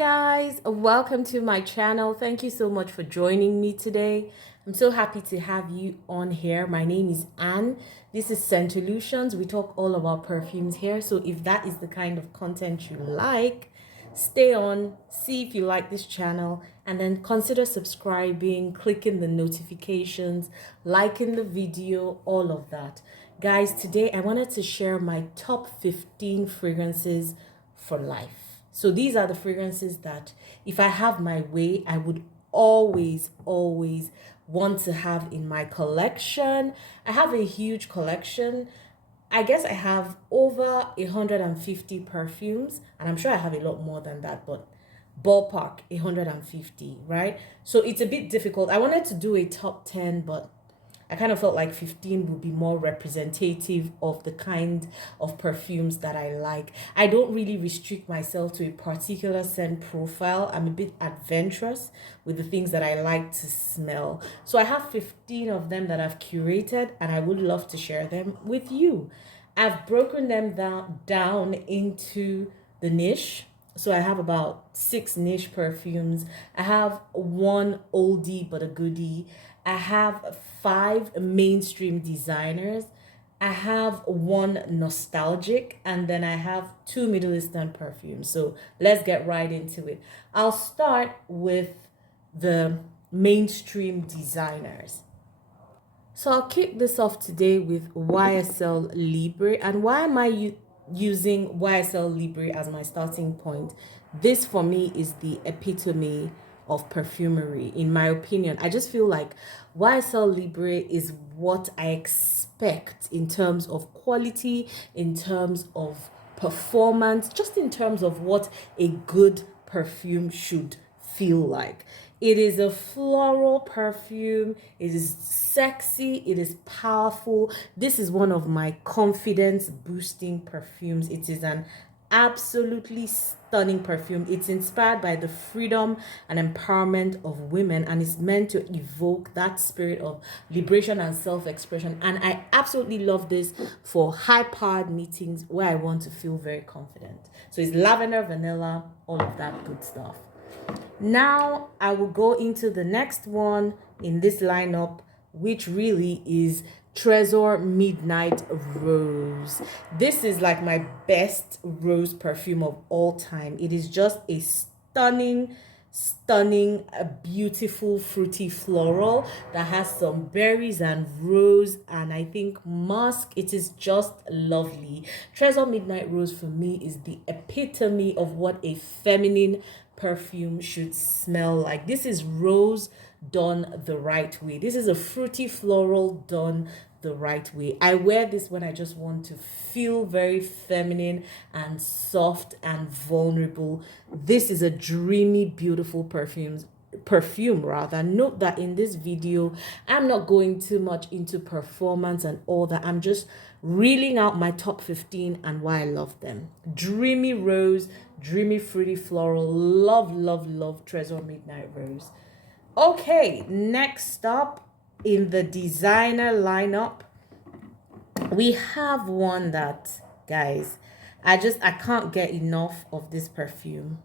guys, welcome to my channel. Thank you so much for joining me today. I'm so happy to have you on here. My name is Anne. This is Scentolutions. We talk all about perfumes here. So if that is the kind of content you like, stay on, see if you like this channel, and then consider subscribing, clicking the notifications, liking the video, all of that. Guys, today I wanted to share my top 15 fragrances for life. So these are the fragrances that if I have my way, I would always want to have in my collection. I have a huge collection. I guess I have over 150 perfumes, and I'm sure I have a lot more than that, but ballpark 150, right? So it's a bit difficult. I wanted to do a top 10, but I kind of felt like 15 would be more representative of the kind of perfumes that I like. I don't really restrict myself to a particular scent profile. I'm a bit adventurous with the things that I like to smell. So I have 15 of them that I've curated, and I would love to share them with you. I've broken them down into the niche. So I have about 6 niche perfumes. I have one oldie but a goodie. I have 5 mainstream designers. I have one nostalgic, and then I have 2 Middle Eastern perfumes. So let's get right into it. I'll start with the mainstream designers. So I'll kick this off today with Ysl Libre. And why am I using Ysl Libre as my starting point? This for me is the epitome of perfumery, in my opinion. I just feel like Ysl Libre is what I expect in terms of quality, in terms of performance, just in terms of what a good perfume should feel like. It is a floral perfume. It is sexy. It is powerful. This is one of my confidence boosting perfumes. It is an absolutely stunning perfume. It's inspired by the freedom and empowerment of women, and it's meant to evoke that spirit of liberation and self-expression. And I absolutely love this for high-powered meetings where I want to feel very confident. So it's lavender, vanilla, all of that good stuff. Now I will go into the next one in this lineup, which really is Tresor Midnight Rose. This is like my best rose perfume of all time. It is just a stunning, a beautiful fruity floral that has some berries and rose and I think musk. It is just lovely. Tresor Midnight Rose for me is the epitome of what a feminine perfume should smell like. This is rose done the right way. This is a fruity floral done the right way. I wear this when I just want to feel very feminine and soft and vulnerable. This is a dreamy, beautiful perfume rather. Note that in this video I'm not going too much into performance and all that. I'm just reeling out my top 15 and why I love them. Dreamy rose, dreamy fruity floral. Love Tresor Midnight Rose. Okay, next up in the designer lineup, we have one that, guys, I can't get enough of this perfume.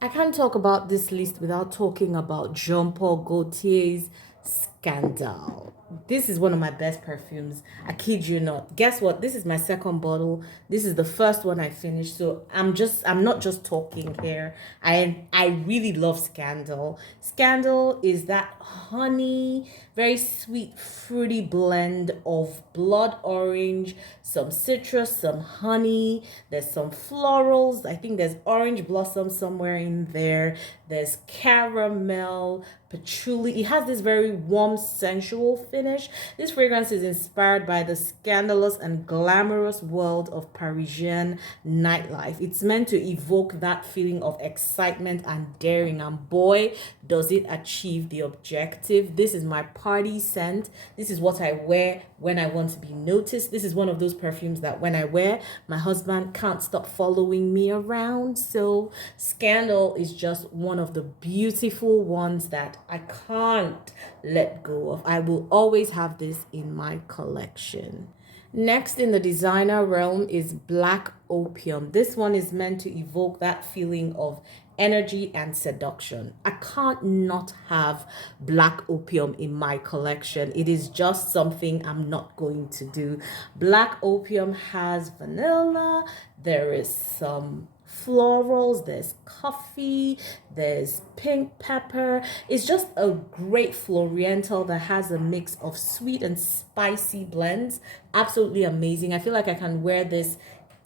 I can't talk about this list without talking about Jean-Paul Gaultier's Scandal. This is one of my best perfumes. I kid you not. Guess what? This is my second bottle. This is the first one I finished. So I'm not just talking here. I really love Scandal. Scandal is that honey, very sweet, fruity blend of blood orange, some citrus, some honey. There's some florals. I think there's orange blossom somewhere in there. There's caramel, patchouli. It has this very warm, sensual finish. This fragrance is inspired by the scandalous and glamorous world of Parisian nightlife. It's meant to evoke that feeling of excitement and daring, and boy, does it achieve the objective. This is my party scent. This is what I wear when I want to be noticed. This is one of those perfumes that when I wear, my husband can't stop following me around. So Scandal is just one of the beautiful ones that I can't let go of. I will always have this in my collection. Next in the designer realm is Black Opium. This one is meant to evoke that feeling of energy and seduction. I can't not have Black Opium in my collection. It is just something I'm not going to do. Black Opium has vanilla, there is some florals, there's coffee, there's pink pepper. It's just a great floriental that has a mix of sweet and spicy blends. Absolutely amazing. I feel like I can wear this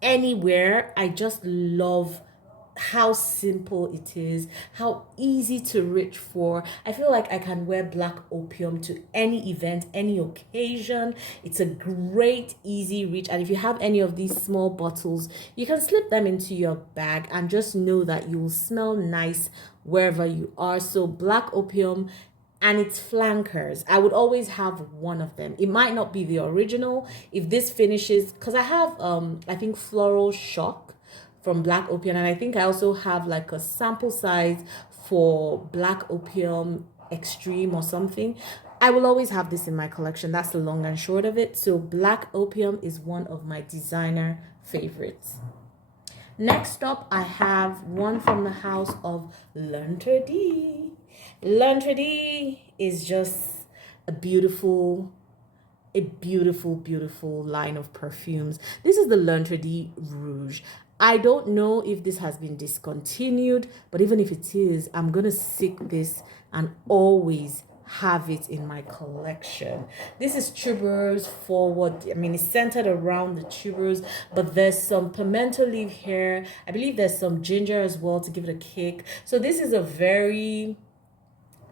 anywhere. I just love how simple it is, how easy to reach for. I feel like I can wear Black Opium to any event, any occasion. It's a great, easy reach. And if you have any of these small bottles, you can slip them into your bag and just know that you will smell nice wherever you are. So Black Opium and its flankers, I would always have one of them. It might not be the original. If this finishes, because I have I think Floral Shock from Black Opium, and I think I also have like a sample size for Black Opium Extreme or something. I will always have this in my collection. That's the long and short of it. So Black Opium is one of my designer favorites. Next up, I have one from the house of L'Interdit. L'Interdit is just a beautiful, beautiful line of perfumes. This is the L'Interdit Rouge. I don't know if this has been discontinued, but even if it is, I'm gonna seek this and always have it in my collection. This is tuberose forward. I mean, it's centered around the tuberose, but there's some pimento leaf here. I believe there's some ginger as well to give it a kick. So this is a very,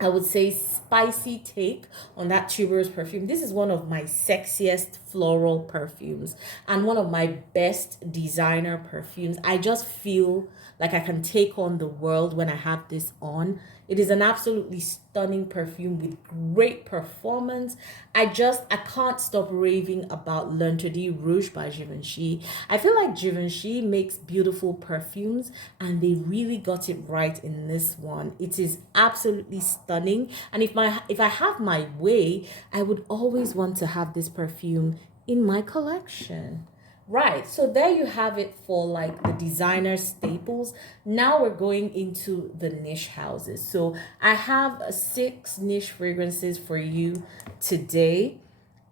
I would say, spicy take on that tuberose perfume. This is one of my sexiest floral perfumes and one of my best designer perfumes. I just feel like I can take on the world when I have this on. It is an absolutely stunning perfume with great performance. I can't stop raving about L'Interdit Rouge by Givenchy. I feel like Givenchy makes beautiful perfumes and they really got it right in this one. It is absolutely stunning. And if I have my way, I would always want to have this perfume in my collection. Right, so there you have it for like the designer staples. Now we're going into the niche houses. So I have 6 niche fragrances for you today.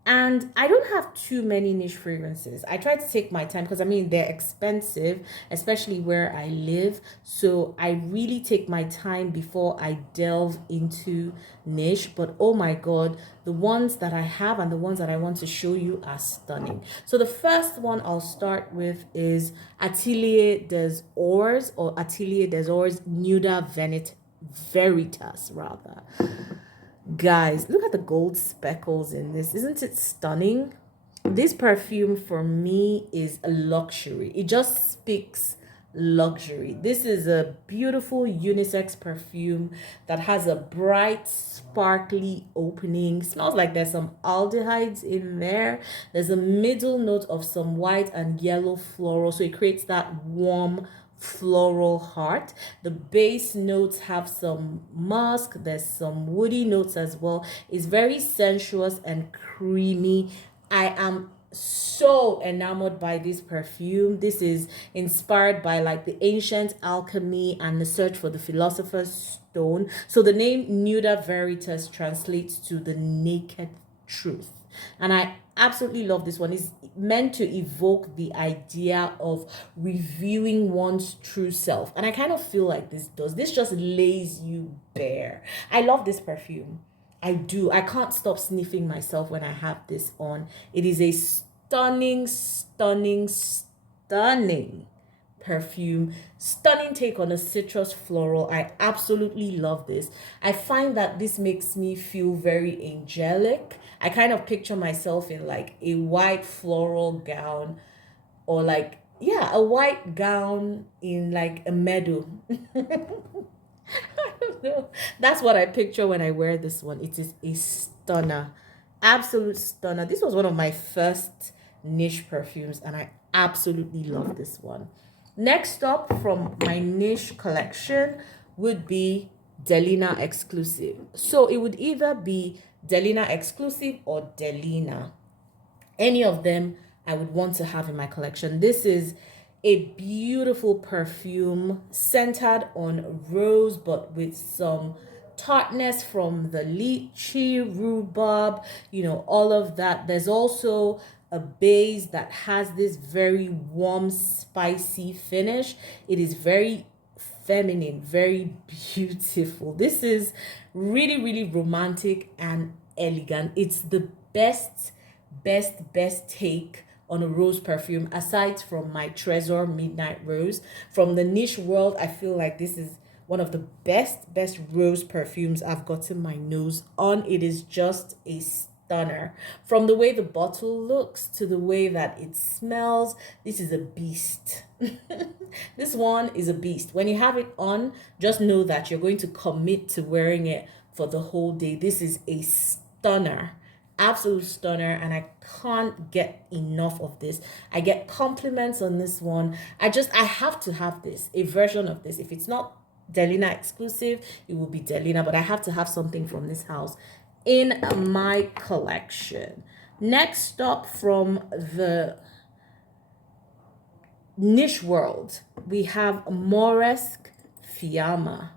And I don't have too many niche fragrances. I try to take my time because I mean they're expensive, especially where I live. So I really take my time before I delve into niche. But oh my God, the ones that I have and the ones that I want to show you are stunning. So the first one I'll start with is Atelier des Ors, or Atelier des Ors Nuda Veritas rather. Guys, look at the gold speckles in this. Isn't it stunning? This perfume for me is a luxury. It just speaks luxury. This is a beautiful unisex perfume that has a bright, sparkly opening. Smells like there's some aldehydes in there. There's a middle note of some white and yellow floral, so it creates that warm floral heart. The base notes have some musk, there's some woody notes as well. It's very sensuous and creamy. I am so enamored by this perfume. This is inspired by like the ancient alchemy and the search for the philosopher's stone. So the name Nuda Veritas translates to the naked truth. And I absolutely love this one. It's meant to evoke the idea of reviewing one's true self. And I kind of feel like this does. This just lays you bare. I love this perfume. I do. I can't stop sniffing myself when I have this on. It is a stunning, stunning, stunning perfume. Stunning take on a citrus floral. I absolutely love this. I find that this makes me feel very angelic. I kind of picture myself in like a white floral gown, or like, yeah, a white gown in like a meadow. I don't know. That's what I picture when I wear this one. It is a stunner. Absolute stunner. This was one of my first niche perfumes and I absolutely love this one. Next up from my niche collection would be Delina Exclusif. So it would either be Delina Exclusif or Delina. Any of them I would want to have in my collection. This is a beautiful perfume centered on rose, but with some tartness from the lychee, rhubarb, all of that. There's also a base that has this very warm, spicy finish. It is very feminine, very beautiful. This is really, really romantic and elegant. It's the best take on a rose perfume aside from my Tresor Midnight Rose. From the niche world, I feel like this is one of the best rose perfumes I've gotten my nose on. It is just a stunner. From the way the bottle looks to the way that it smells, this is a beast. This one is a beast. When you have it on, just know that you're going to commit to wearing it for the whole day. This is a stunner, absolute stunner, and I can't get enough of this. I get compliments on this one. I have to have this, a version of this. If it's not Delina Exclusif, it will be Delina, but I have to have something from this house in my collection. Next up, from the niche world, we have Moresque Fiamma.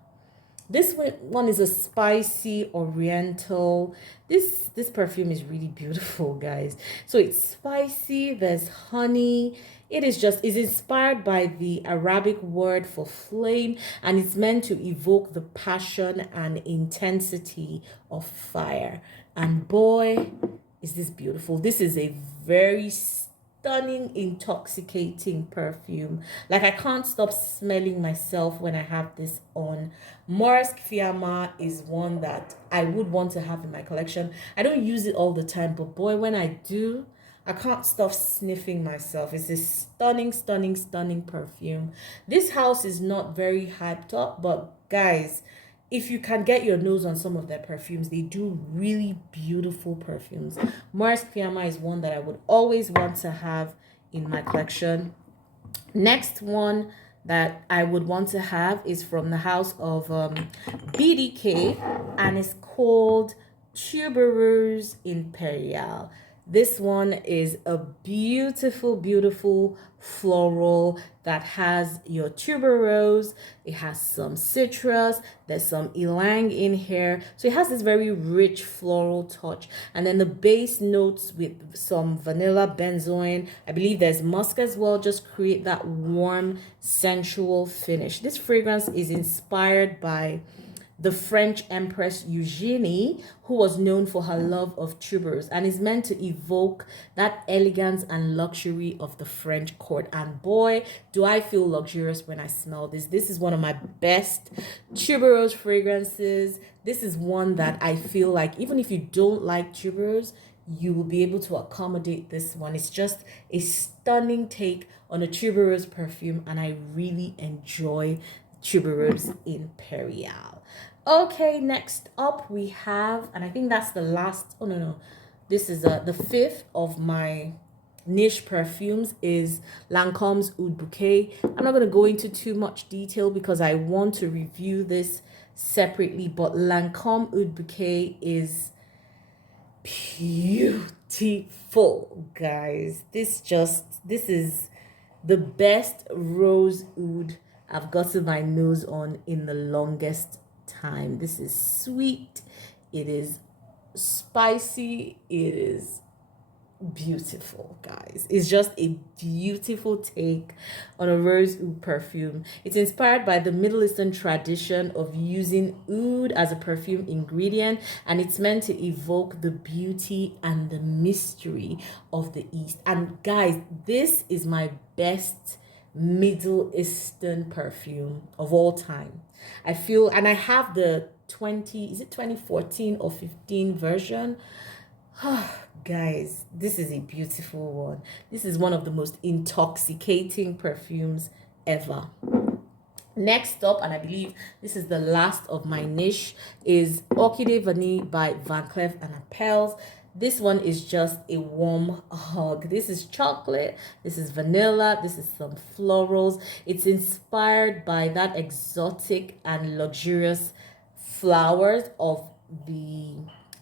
This one is a spicy oriental. This perfume is really beautiful, guys. So it's spicy, there's honey. Is inspired by the Arabic word for flame, and it's meant to evoke the passion and intensity of fire. And boy, is this beautiful. This is a very stunning, intoxicating perfume. Like, I can't stop smelling myself when I have this on. Moresque Fiamma is one that I would want to have in my collection. I don't use it all the time, but boy, when I do, I can't stop sniffing myself. It's a stunning perfume. This house is not very hyped up, but guys, if you can get your nose on some of their perfumes, they do really beautiful perfumes. Moresque Fiamma is one that I would always want to have in my collection. Next one that I would want to have is from the house of BDK, and it's called Tubereuse Imperiale. This one is a beautiful floral that has your tuberose. It has some citrus. There's some ylang in here. So it has this very rich floral touch. And then the base notes with some vanilla benzoin. I believe there's musk as well. Just create that warm, sensual finish. This fragrance is inspired by the French Empress Eugenie, who was known for her love of tuberose, and is meant to evoke that elegance and luxury of the French court. And boy, do I feel luxurious when I smell this. This is one of my best tuberose fragrances. This is one that I feel like even if you don't like tuberose, you will be able to accommodate this one. It's just a stunning take on a tuberose perfume, and I really enjoy Tubereuse Imperiale. Okay, next up we have, and I think that's the last, this is the fifth of my niche perfumes, is Lancome's Oud Bouquet. I'm not going to go into too much detail because I want to review this separately, but Lancome Oud Bouquet is beautiful, guys. This is the best rose oud I've gotten my nose on in the longest time. This is sweet, it is spicy, it is beautiful, guys. It's just a beautiful take on a rose oud perfume. It's inspired by the Middle Eastern tradition of using oud as a perfume ingredient, and it's meant to evoke the beauty and the mystery of the East. And guys, this is my best Middle Eastern perfume of all time. I feel, and I have the 2014 or 15 version. Guys, this is a beautiful one. This is one of the most intoxicating perfumes ever. Next up, and I believe this is the last of my niche, is Orchidée Vanille by Van Cleef & Arpels. This one is just a warm hug. This is chocolate, this is vanilla, this is some florals. It's inspired by that exotic and luxurious flowers of the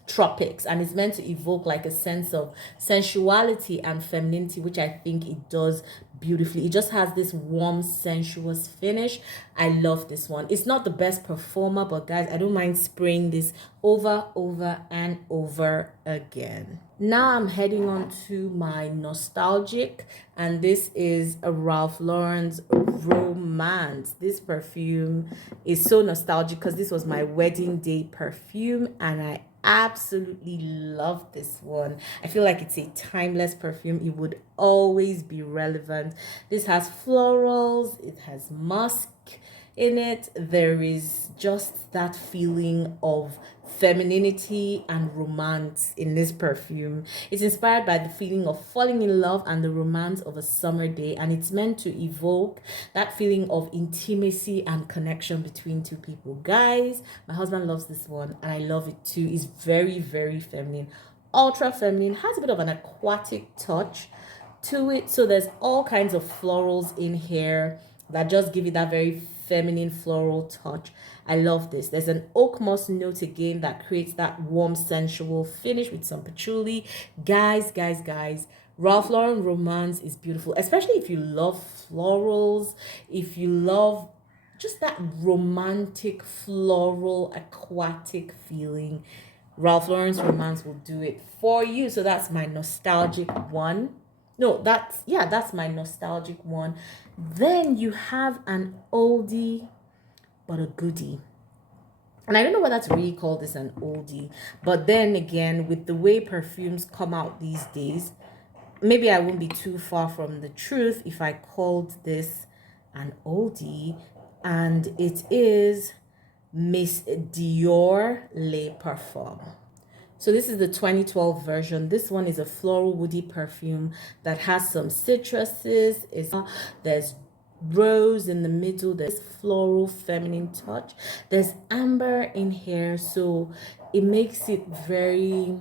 tropics, and it's meant to evoke like a sense of sensuality and femininity, which I think it does beautifully. It just has this warm, sensuous finish. I love this one. It's not the best performer, but guys, I don't mind spraying this over and over again. Now I'm heading on to my nostalgic, and this is a Ralph Lauren's Romance. This perfume is so nostalgic because this was my wedding day perfume, and I absolutely love this one. I feel like it's a timeless perfume. It would always be relevant. This has florals, it has musk in it. There is just that feeling of femininity and romance in this perfume. It's inspired by the feeling of falling in love and the romance of a summer day, and it's meant to evoke that feeling of intimacy and connection between two people. Guys, my husband loves this one and I love it too. It's very, very feminine, ultra feminine, has a bit of an aquatic touch to it. So there's all kinds of florals in here that just give it that very feminine floral touch. I love this. There's an oak moss note again that creates that warm, sensual finish with some patchouli. Guys, Ralph Lauren Romance is beautiful, especially if you love florals, if you love just that romantic, floral, aquatic feeling. Ralph Lauren's Romance will do it for you. So that's my nostalgic one. No, that's my nostalgic one. Then you have an oldie but a goodie. And I don't know whether to really call this an oldie, but then again, with the way perfumes come out these days, maybe I won't be too far from the truth if I called this an oldie, and it is Miss Dior Le Parfum. So this is the 2012 version. This one is a floral woody perfume that has some citruses. There's rose in the middle. There's floral feminine touch. There's amber in here, so it makes it very,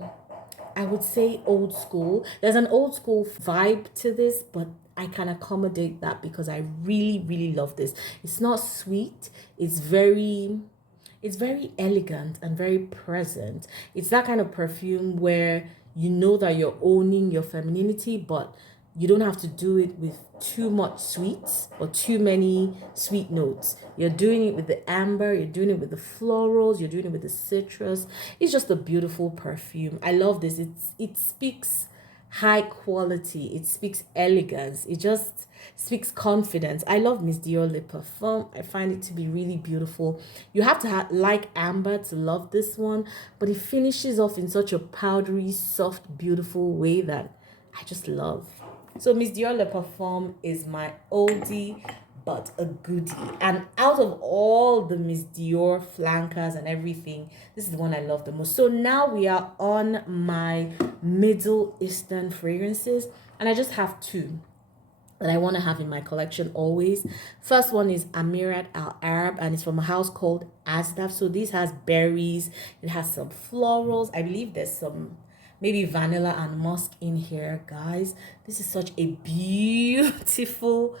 I would say, old school. There's an old school vibe to this, but I can accommodate that because I really, really love this. It's not sweet. It's very elegant and very present. It's that kind of perfume where you know that you're owning your femininity, but you don't have to do it with too much sweets or too many sweet notes. You're doing it with the amber, you're doing it with the florals, you're doing it with the citrus. It's just a beautiful perfume. I love this. It speaks high quality. It speaks elegance. It just speaks confidence. I love Miss Dior Le Parfum. I find it to be really beautiful. You have to like amber to love this one, but it finishes off in such a powdery, soft, beautiful way that I just love. So Miss Dior Le Parfum is my oldie but a goodie. And out of all the Miss Dior flankers and everything, this is the one I love the most. So now we are on my Middle Eastern fragrances, and I just have two that I want to have in my collection always. First one is Amirat Al Arab, and it's from a house called Asdaf. So this has berries, it has some florals. I believe there's some maybe vanilla and musk in here. Guys, this is such a beautiful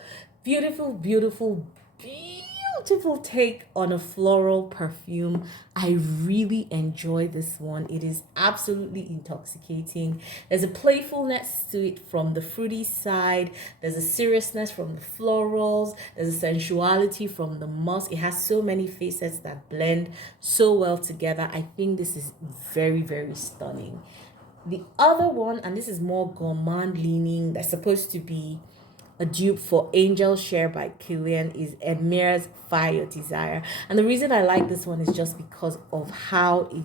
take on a floral perfume. I really enjoy this one. It is absolutely intoxicating. There's a playfulness to it from the fruity side. There's a seriousness from the florals. There's a sensuality from the musk. It has so many facets that blend so well together. I think this is very, very stunning. The other one, and this is more gourmand leaning, that's supposed to be a dupe for Angel Share by Kilian, is Edmir's Fire Desire. And the reason I like this one is just because of how it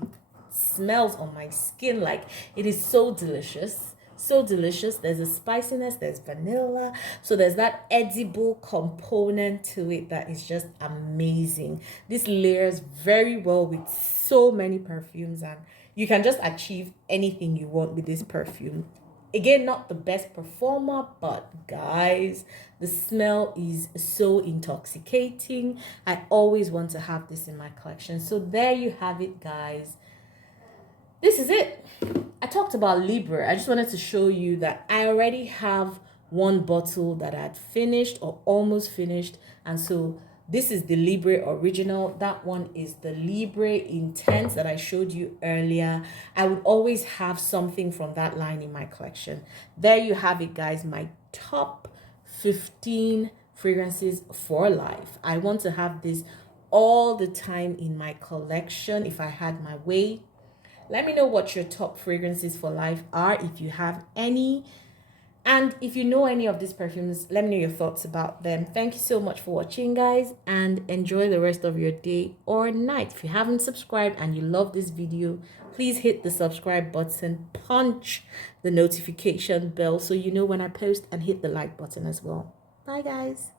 smells on my skin. Like, it is so delicious. So delicious. There's a spiciness, there's vanilla. So there's that edible component to it that is just amazing. This layers very well with so many perfumes, and you can just achieve anything you want with this perfume. Again, not the best performer, but guys, the smell is so intoxicating. I always want to have this in my collection. So there you have it, guys. This is it. I talked about Libre. I just wanted to show you that I already have one bottle that I had finished or almost finished. And so This is the Libre Original. That one is the Libre Intense that I showed you earlier. I would always have something from that line in my collection. There you have it, guys. My top 15 fragrances for life. I want to have this all the time in my collection if I had my way. Let me know what your top fragrances for life are, if you have any. And if you know any of these perfumes, let me know your thoughts about them. Thank you so much for watching, guys, and enjoy the rest of your day or night. If you haven't subscribed and you love this video, please hit the subscribe button, punch the notification bell so you know when I post, and hit the like button as well. Bye, guys.